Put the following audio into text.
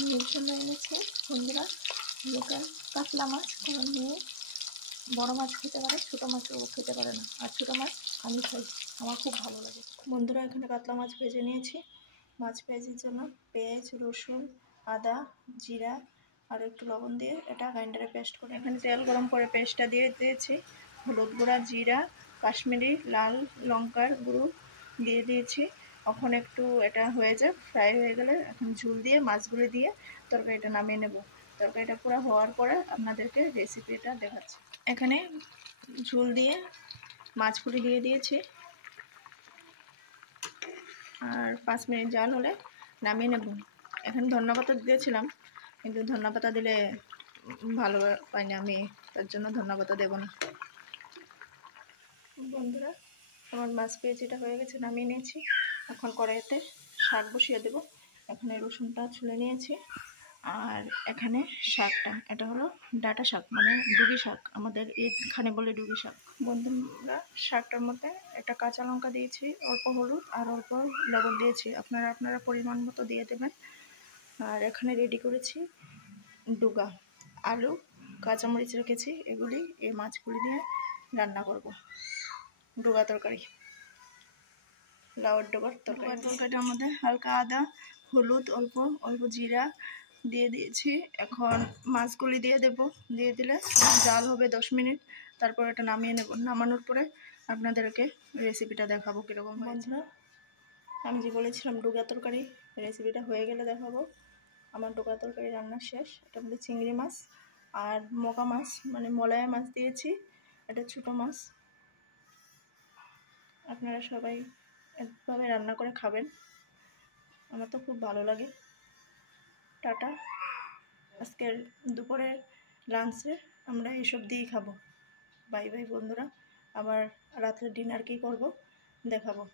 মেয়ের জন্য এনেছে বন্ধুরা লোকাল কাতলা মাছ, কারণ মেয়ে বড় মাছ খেতে পারে, ছোটো মাছও খেতে পারে না। আর ছোটো মাছ আমি খাই, আমার খুব ভালো লাগে। বন্ধুরা এখানে কাতলা মাছ ভেজে নিয়েছি। মাছ ভেজের জন্য পেঁয়াজ, রসুন, আদা, জিরা আর একটু লবণ দিয়ে এটা গ্রাইন্ডারে পেস্ট করে, এখানে তেল গরম করে পেস্টটা দিয়ে দিয়েছি। হলুদ গুঁড়া, জিরা, কাশ্মীরি লাল লঙ্কার গুঁড়ো দিয়ে দিয়েছি। এখন একটু এটা হয়ে যায়, ফ্রাই হয়ে গেলে এখন ঝোল দিয়ে মাছগুলো দিয়ে তরকারিটা নামিয়ে নেব। তরকারিটা পুরো হওয়ার পরে আপনাদেরকে রেসিপিটা দেখাচ্ছি। এখানে ঝোল দিয়ে মাছগুলি দিয়ে দিয়েছি, আর 5 মিনিট জাল হলে নামিয়ে নেব। এখানে ধন্যপাতা দিয়েছিলাম, কিন্তু ধন্যপাতা দিলে ভালো পাই না আমি, তার জন্য ধন্যপাতা দেব না। বন্ধুরা আমার মাছ পেঁয়াজিটা হয়ে গেছে, নামিয়ে নিয়েছি। এখন কড়াইতে শাক বসিয়ে দেব। এখানে রসুনটা ছুলে নিয়েছি, আর এখানে শাকটা, এটা হলো ডাঁটা শাক, মানে ডুগি শাক, আমাদের এখানে বলে ডুগি শাক। বন্ধুরা শাকটার মধ্যে একটা কাঁচা লঙ্কা দিয়েছি, অল্প হলুদ আর অল্প লবণ দিয়েছি, আপনারা পরিমাণ মতো দিয়ে দেবেন। আর এখানে রেডি করেছি ডুগা, আলু, কাঁচামরিচ রেখেছি, এগুলি এই মাছগুলি দিয়ে রান্না করব। ডুগা তরকারি, লাউর ডুগার তরকারি। তরকারিটার মধ্যে হালকা আদা, হলুদ, অল্প অল্প জিরা দিয়ে দিয়েছি। এখন মাছগুলি দিয়ে দেব, দিয়ে দিলে জাল হবে 10 মিনিট, তারপর এটা নামিয়ে নেব। নামানোর পরে আপনাদেরকে রেসিপিটা দেখাবো কীরকম হয়েছে। আমি যে বলেছিলাম ডুগা তরকারি, রেসিপিটা হয়ে গেলে দেখাবো। আমার ডুগা তরকারি রান্না শেষ। এটার মধ্যে চিংড়ি মাছ আর মোকা মাছ, মানে মলায়া মাছ দিয়েছি, এটা ছোটো মাছ। আপনারা সবাই এভাবে রান্না করে খাবেন, আমার তো খুব ভালো লাগে। টাটা, আজকের দুপুরের লাঞ্চে আমরা এসব দিয়েই খাবো। বাই বাই বন্ধুরা, আবার রাত্রে ডিনার কী করব দেখাবো।